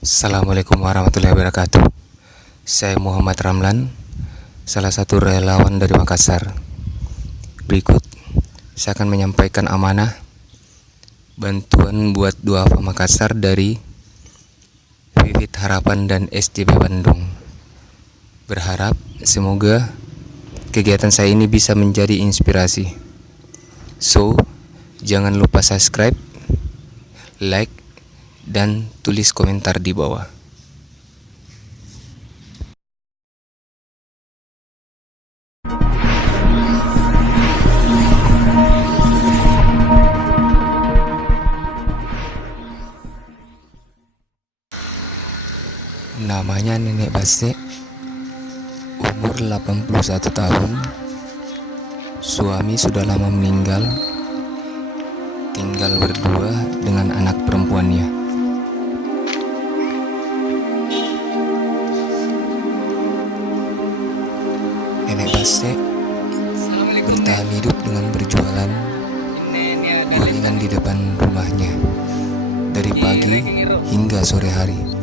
Assalamualaikum warahmatullahi wabarakatuh. Saya Muhammad Ramlan, salah satu relawan dari Makassar. Berikut saya akan menyampaikan amanah bantuan buat duafa Makassar dari Vivit Harapan dan SJB Bandung. Berharap semoga kegiatan saya ini bisa menjadi inspirasi. So, jangan lupa subscribe, like, dan tulis komentar di bawah. Namanya Nenek Base, umur 81 tahun, suami sudah lama meninggal, tinggal berdua dengan anak perempuannya. Nenek Base bertahan hidup dengan berjualan gorengan di depan rumahnya dari pagi hingga sore hari.